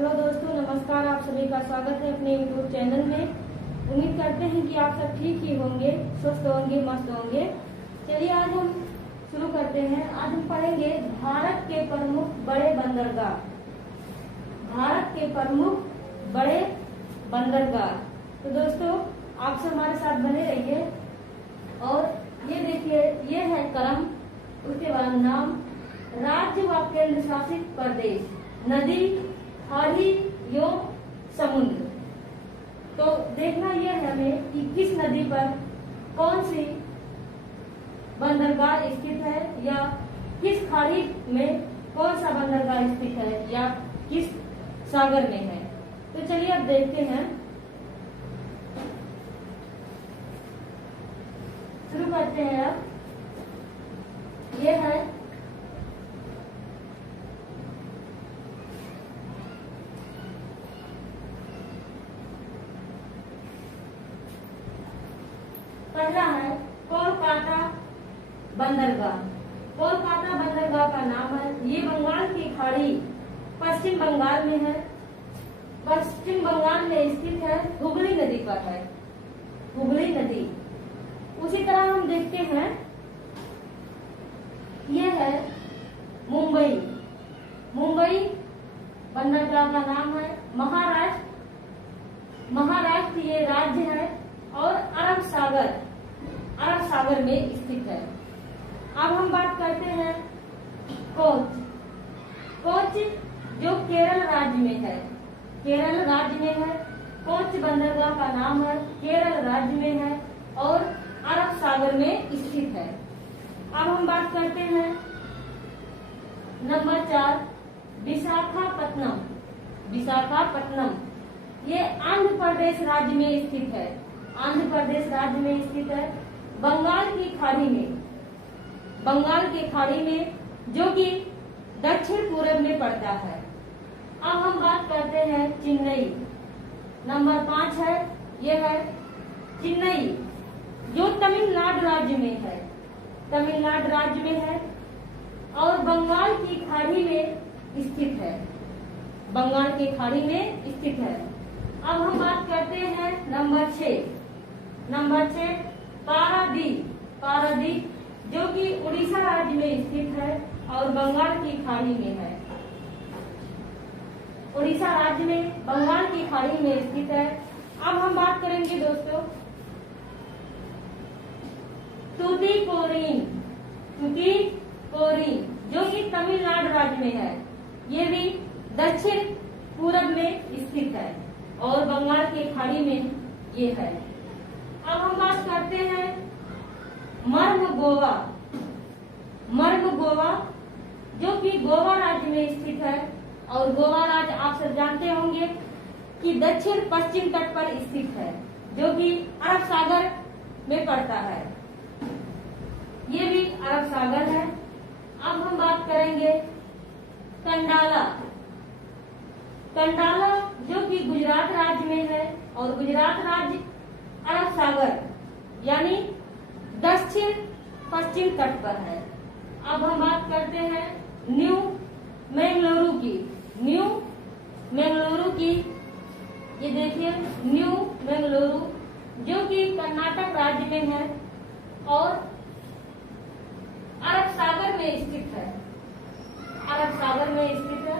Hello दोस्तों, नमस्कार। आप सभी का स्वागत है अपने यूट्यूब चैनल में। उम्मीद करते हैं कि आप सब ठीक ही होंगे, स्वस्थ होंगे, मस्त होंगे। चलिए आज हम शुरू करते हैं। आज हम पढ़ेंगे भारत के प्रमुख बड़े बंदरगाह। भारत के प्रमुख बड़े बंदरगाह। तो दोस्तों आप सब हमारे साथ बने रहिए। और ये देखिए, ये है क्रम, उसके बाद नाम, राज्य व केंद्र शासित प्रदेश, नदी, खाड़ी एवं समुद्र। तो देखना यह है हमें कि किस नदी पर कौन सी बंदरगाह स्थित है, या किस खाड़ी में कौन सा बंदरगाह स्थित है, या किस सागर में है। तो चलिए अब देखते हैं, शुरू करते हैं। अब यह है पहला है कोलकाता बंदरगाह। कोलकाता बंदरगाह का नाम है, ये बंगाल की खाड़ी पश्चिम बंगाल में है। पश्चिम बंगाल में स्थित है, हुगली नदी पर है, हुगली नदी। उसी तरह हम देखते हैं, ये है मुंबई। मुंबई बंदरगाह का नाम है, महाराष्ट्र। महाराष्ट्र ये राज्य है और अरब सागर में स्थित है। अब हम बात करते हैं कोच। कोच जो केरल राज्य में है, केरल राज्य में है। कोच बंदरगाह का नाम है, केरल राज्य में है और अरब सागर में स्थित है। अब हम बात करते हैं नंबर 4, विशाखापत्तनम। विशाखापत्तनम ये आंध्र प्रदेश राज्य में स्थित है। आंध्र प्रदेश राज्य में स्थित है, बंगाल की खाड़ी में। बंगाल की खाड़ी में, जो कि दक्षिण पूर्व में पड़ता है। अब हम बात करते हैं चेन्नई। नंबर 5 है, यह है चेन्नई, जो तमिलनाडु राज्य में है। तमिलनाडु राज्य में है और बंगाल की खाड़ी में स्थित है। बंगाल की खाड़ी में स्थित है। अब हम बात करते हैं नंबर 6। नंबर 6 पारादीप। पारादीप जो कि उड़ीसा राज्य में स्थित है और बंगाल की खाड़ी में है। उड़ीसा राज्य में बंगाल की खाड़ी में स्थित है। अब हम बात करेंगे दोस्तों तूतीकोरिन। तूतीकोरिन जो कि तमिलनाडु राज्य में है, ये भी दक्षिण पूर्व में स्थित है और बंगाल की खाड़ी में ये है। अब हम बात करते हैं मर्मगोवा। मर्मगोवा जो कि गोवा राज्य में स्थित है और गोवा राज्य आप सब जानते होंगे कि दक्षिण पश्चिम तट पर स्थित है, जो कि अरब सागर में पड़ता है। ये भी अरब सागर है। अब हम बात करेंगे कंडाला। कंडाला जो कि गुजरात राज्य में है और गुजरात राज्य अरब सागर यानी दक्षिण पश्चिम तट पर है। अब हम बात करते हैं न्यू मैंगलोरू की। न्यू मैंगलोरू की, ये देखिए न्यू मैंगलोरू जो कि कर्नाटक राज्य में है और अरब सागर में स्थित है। अरब सागर में स्थित है।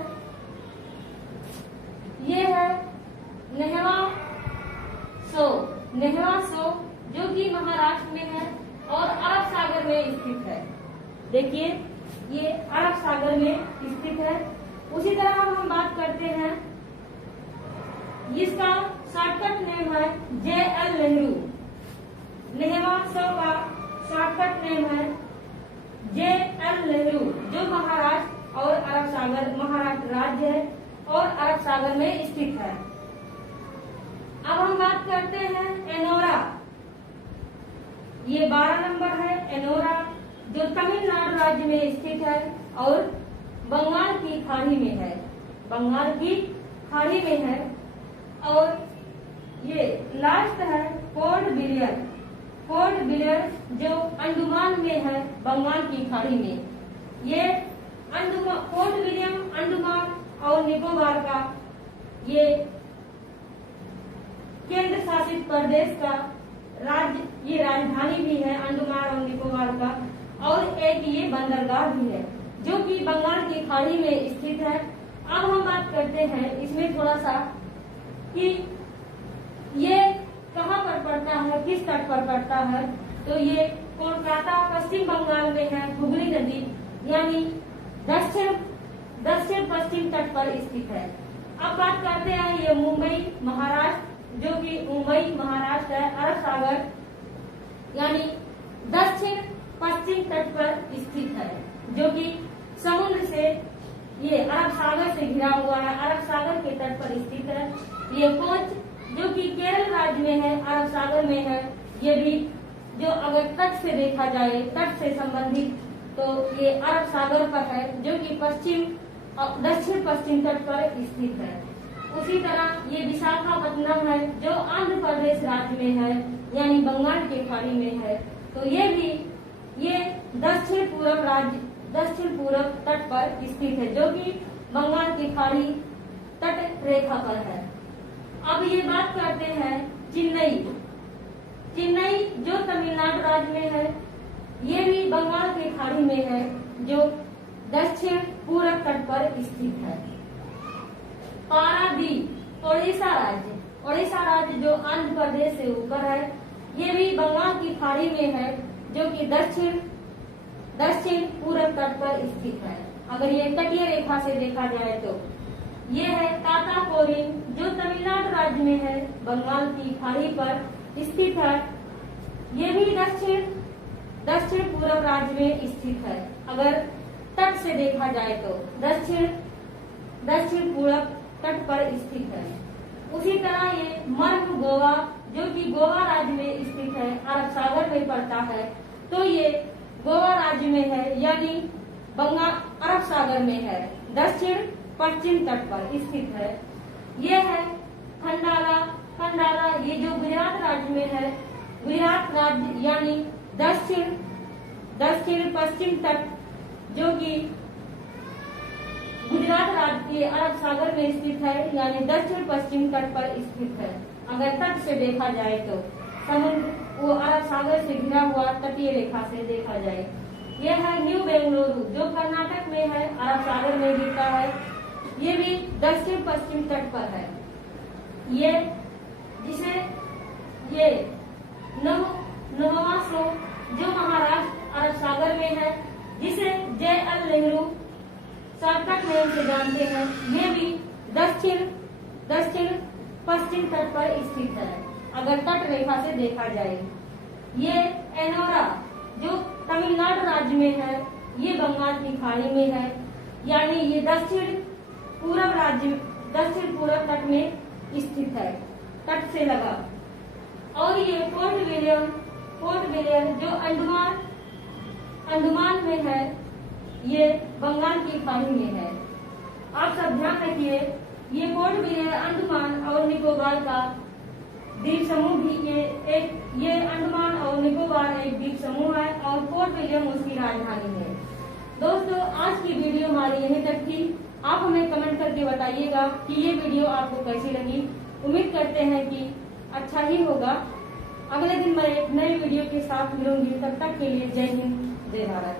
ये है नेहवा सो जो कि महाराष्ट्र में है और अरब सागर में स्थित है। देखिए ये अरब सागर में स्थित है। उसी तरह हम बात करते हैं, इसका शॉर्टकट नेम है JL नेहरू। नेहवा सो का शॉर्टकट नेम है JL नेहरू, जो महाराष्ट्र और अरब सागर, महाराष्ट्र राज्य है और अरब सागर में स्थित है। अब हम बात करते हैं एनोरा। ये 12 नंबर है, एनोरा जो तमिलनाडु राज्य में स्थित है और बंगाल की खाड़ी में है। बंगाल की खाड़ी में है। और ये लास्ट है पोर्ट ब्लेयर। पोर्ट ब्लेयर जो अंडमान में है, बंगाल की खाड़ी में। ये पोर्ट विलियम अंडमान और निकोबार का ये केंद्र शासित प्रदेश का राज्य, ये राजधानी भी है अंडमान और निकोबार का, और एक ये बंदरगाह भी है जो कि बंगाल की खाड़ी में स्थित है। अब हम बात करते हैं इसमें थोड़ा सा कि ये कहाँ पर पड़ता है, किस तट पर पड़ता है। तो ये कोलकाता पश्चिम बंगाल में है, हुगली नदी यानी दक्षिण पश्चिम तट पर स्थित है। अब बात करते हैं ये मुंबई महाराष्ट्र, जो कि मुंबई महाराष्ट्र है, अरब सागर यानी दक्षिण पश्चिम तट पर स्थित है, जो कि समुद्र से, ये अरब सागर से घिरा हुआ है, अरब सागर के तट पर स्थित है। ये कोच जो कि केरल राज्य में है, अरब सागर में है। ये भी जो अगर तट से देखा जाए, तट से संबंधित, तो ये अरब सागर पर है, जो कि दक्षिण पश्चिम तट पर स्थित है। उसी तरह ये विशाखापत्तनम है, जो आंध्र प्रदेश राज्य में है, यानी बंगाल के खाड़ी में है। तो ये दक्षिण पूर्व तट पर स्थित है, जो कि बंगाल की खाड़ी तट रेखा पर है। अब ये बात करते हैं चेन्नई जो तमिलनाडु राज्य में है, ये भी बंगाल की खाड़ी में है, जो दक्षिण पूर्व तट पर स्थित है। पारादीप ओडिशा राज्य जो आंध्र प्रदेश से ऊपर है, ये भी बंगाल की खाड़ी में है, जो कि दक्षिण पूर्व तट पर स्थित है। अगर ये तटीय रेखा से देखा जाए तो ये है ताताकोरिन, जो तमिलनाडु राज्य में है, बंगाल की खाड़ी पर स्थित है। ये भी दक्षिण पूर्व राज्य में स्थित है। अगर तट से देखा जाए तो दक्षिण पूर्व तट पर स्थित है। उसी तरह ये मर्ग गोवा, जो कि गोवा राज्य में स्थित है, अरब सागर में पड़ता है। तो ये गोवा राज्य में है, यानी अरब सागर में है, दक्षिण पश्चिम तट पर स्थित है। ये है खंडाला, ये जो गुजरात राज्य में है, गुजरात राज्य यानी दक्षिण पश्चिम तट, जो कि गुजरात राज्य के अरब सागर में स्थित है, यानी दक्षिण पश्चिम तट पर स्थित है। अगर तट से देखा जाए तो समुद्र वो अरब सागर से घिरा हुआ तटीय रेखा से देखा जाए। यह है न्यू बेंगलुरु, जो कर्नाटक में है, अरब सागर में गिरता है। ये भी दक्षिण पश्चिम तट पर है। ये नववासो जो महाराष्ट्र अरब सागर में है, जिसे JL नेहरू शॉर्टकट नेम से जानते हैं, ये भी दक्षिण पश्चिम तट पर स्थित है, अगर तट रेखा से देखा जाए। ये एनोरा जो तमिलनाडु राज्य में है, ये बंगाल की खाड़ी में है, यानी ये दक्षिण पूर्व तट में स्थित है, तट से लगा। और ये पोर्ट विलियम जो अंडमान में है, ये बंगाल की खाड़ी में है। आप सब ध्यान रखिए, ये पोर्ट विलियम अंडमान और निकोबार का द्वीप समूह भी ये अंडमान और निकोबार एक द्वीप समूह है, और पोर्ट विलियम उसकी राजधानी है। दोस्तों, आज की वीडियो हमारी यहीं तक थी। आप हमें कमेंट करके बताइएगा कि ये वीडियो आपको कैसी लगी। उम्मीद करते हैं कि अच्छा ही होगा। अगले दिन मैं एक नई वीडियो के साथ मिलूंगी, तब तक के लिए जय हिंद, जय भारत।